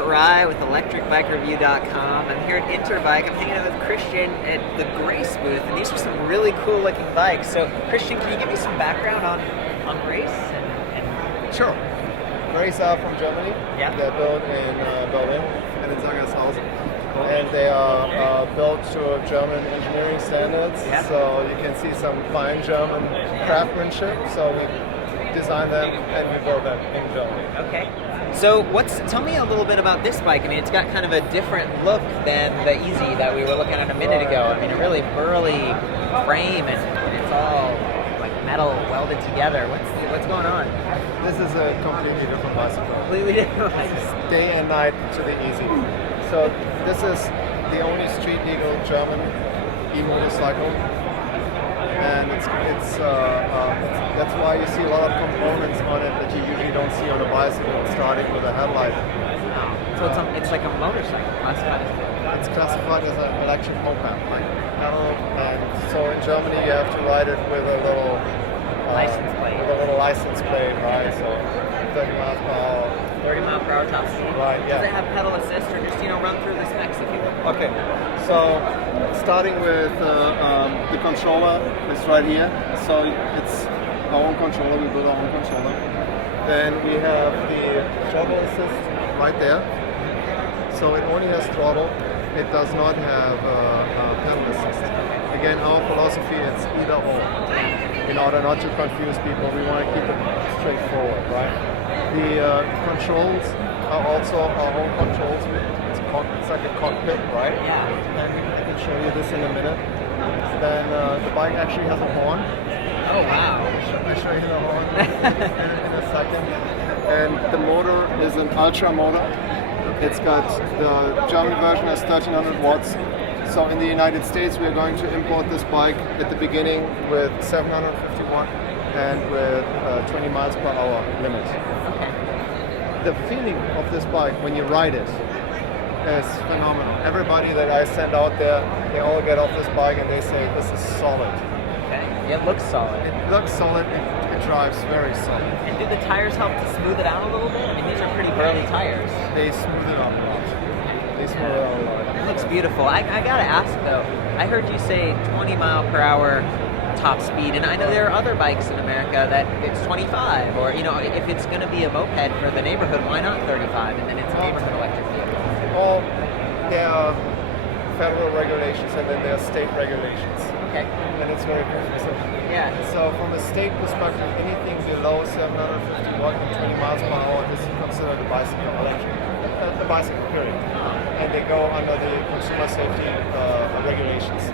Short Rye with ElectricBikeReview.com. I'm here at Interbike. I'm hanging out with Christian at the Grace booth, and these are some really cool looking bikes. So, Christian, can you give me some background on Grace? Sure. Grace are from Germany. Yeah. They're built in Berlin and in Sangershausen. And they are built to German engineering standards. Yeah. So you can see some fine German craftsmanship. So we designed them and we built them in Germany. Okay. So tell me a little bit about this bike. I mean, it's got kind of a different look than the Easy that we were looking at a minute ago. I mean, a really burly frame and it's all like metal welded together. What's going on? This is a completely different bicycle. Completely different bike. Day and night to the Easy. So this is the only street legal German e-motorcycle. And that's why you see a lot of components on it that you usually don't see on a bicycle, starting with a headlight. So it's like a motorcycle classified as It's classified as an electric moped, like pedal. And so in Germany you have to ride it with a little license plate. With a little license plate, right? So 30 miles per hour. 30 mile per hour top speed. Right, yeah. Does it have pedal assist or just run through the specs if you will? Okay, so starting with the controller is right here. So it's our own controller, we build our own controller. Then we have the throttle assist right there. So it only has throttle, it does not have pedal assist. Again, our philosophy is either or. In order not to confuse people, we want to keep it straightforward, right? The controls are also our own controls. It's like a cockpit, right? Yeah. And I can show you this in a minute. Then the bike actually has a horn. Oh wow! I'll show you the horn in a second. And the motor is an Ultra motor. It's got the German version has 1300 watts. So in the United States, we are going to import this bike at the beginning with 750 watt and with 20 miles per hour limit. Okay. The feeling of this bike when you ride it is phenomenal. Everybody that I send out there, they all get off this bike and they say this is solid. Okay. It looks solid. It looks solid. It drives very solid. And do the tires help to smooth it out a little bit? I mean, these are pretty burly tires. They smooth it out a lot. They smooth it out a lot. It looks beautiful. I gotta ask though, I heard you say 20 mile per hour top speed, and I know there are other bikes in America that it's 25, or if it's going to be a moped for the neighborhood, why not 35, and then it's a neighborhood electric vehicle? Well, there are federal regulations and then there are state regulations. Okay. And it's very confusing. Yeah. So from a state perspective, anything below 750 watt and 20 miles per hour is considered a bicycle electric. A bicycle period. And they go under the consumer safety regulations.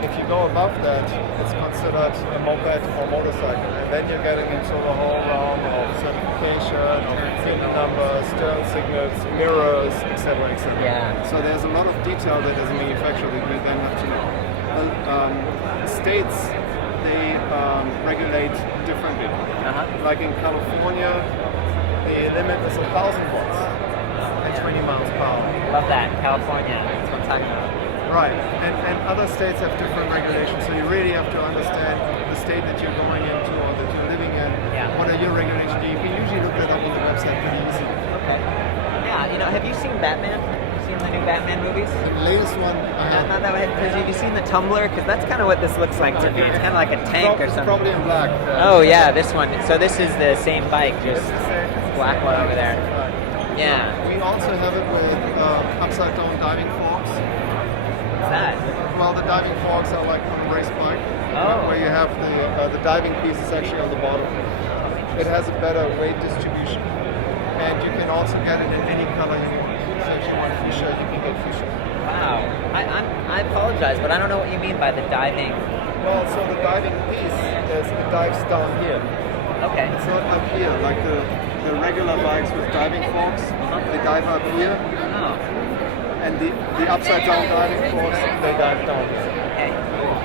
If you go above that, it's considered a moped or motorcycle, and then you're getting into the whole realm of certification, of VIN numbers, turn signals, mirrors, etc., etc. Yeah. So there's a lot of detail that as a manufacturer that we then have to know. States, they regulate differently. Like in California, the limit is 1,000 watts and 20 miles per hour. Love that, California. That's what I'm talking about. Right, and other states have different regulations, so you really have to understand the state that you're going into or that you're living in. Yeah. What are your regulations? You can usually look that up on the website pretty easy. Okay. Yeah, have you seen Batman? Have you seen the new Batman movies? The latest one I have. Have you seen the Tumbler? Because that's kind of what this looks like to me. It's kind of like a tank or It's something. probably in black. Oh yeah, this one. So this is the same bike, just It's the same. black one over there. Yeah. We also have it with upside down diving forks. What's that? Well, the diving forks are like on a race bike, Oh. where you have the diving piece is actually on the bottom. It has a better weight distribution, and you can also get it in any color you want. So if you want fuchsia, you can get fuchsia. Wow. I apologize, but I don't know what you mean by the diving. Well, so the diving piece it dives down here. Okay. It's not up here like the regular bikes with diving forks. They dive up here, Oh. and the upside down diving forks they dive down here. Okay.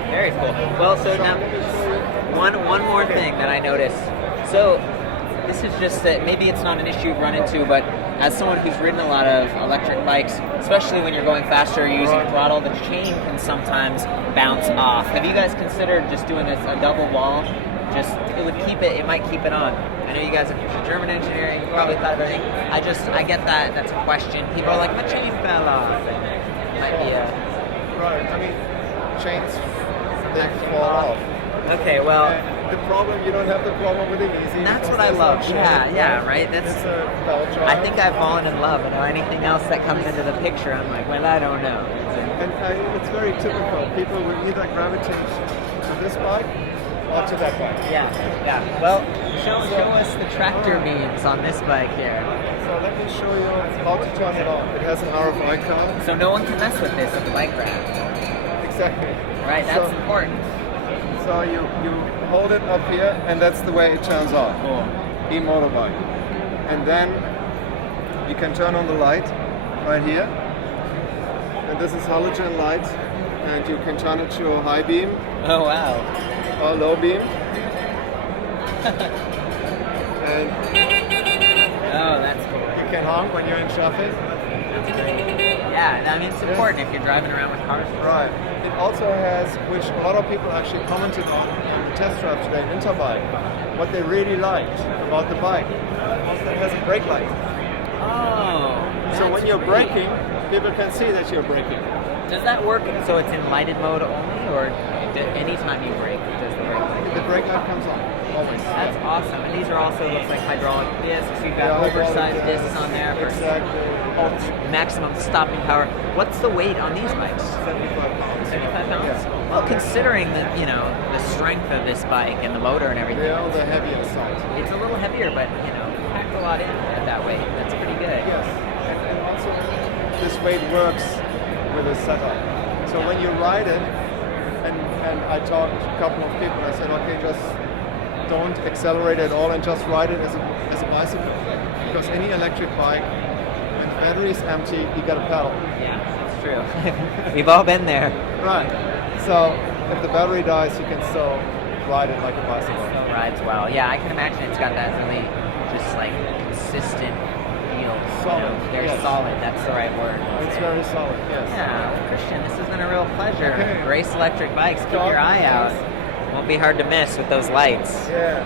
Very cool. Well, so now one more thing that I noticed. So this is just that maybe it's not an issue you've run into, but as someone who's ridden a lot of electric bikes, especially when you're going faster, you're using throttle, the chain can sometimes bounce off. Have you guys considered just doing a double wall it would keep it. It might keep it on. I know you guys are German engineering. You probably thought of everything. I get that. That's a question. People are like, the chain fell off. It might be a Right. I mean, chains they fall off. Okay, well, And the problem, you don't have the problem with it easy. that's because what I there's no love. chain. Yeah, right. It's That's. a belt drive. I think I've fallen in love. Anything else that comes into the picture, I'm like, well, I don't know. And it's very typical. People will either gravitate to this bike or to that bike. Yeah. Well, show us the tractor beams on this bike here. So let me show you how to turn it on. It has an RFI card. So no one can mess with this at the bike rack. Exactly. Right. That's So- important. So you hold it up here, and that's the way it turns on. Cool. E-motorbike. And then you can turn on the light right here. And this is halogen light, and you can turn it to a high beam Oh wow. or low beam. And Oh, that's cool. you can honk when you're in traffic. Yeah, I mean it's important if you're driving around with cars. Right. It also has, which a lot of people actually commented on the test drive today, Interbike, what they really liked about the bike was that it has a brake light. Oh. So when that's you're great. braking, people can see that you're braking. Does that work? So it's in lighted mode only, or anytime you brake, does the brake light? The brake light comes on, always. That's awesome. And these are also looks like hydraulic discs. You've got Yeah, oversized hydraulic discs on there for Exactly. maximum stopping power. What's the weight on these bikes? 75 pounds. 75 pounds? Yeah. Well, considering the the strength of this bike and the motor and everything, They are on the heavier side. it's a little heavier, but packed a lot in at that weight. That's pretty good. Yes. And also, this weight works with this setup. So when you ride it, and I talked to a couple of people, I said, okay, just don't accelerate at all and just ride it as a bicycle. Because any electric bike, when the battery is empty, you got to pedal. Yeah, that's true. We've all been there. Right. So if the battery dies, you can still ride it like a bicycle. Still rides well. Yeah, I can imagine it's got that really just like consistent feel. Solid, Very yes. solid. That's the right word. It's very solid, yes. Yeah, well, Christian, this has been a real pleasure. Okay. Grace Electric Bikes, keep your eye out. Won't be hard to miss with those lights. Yeah.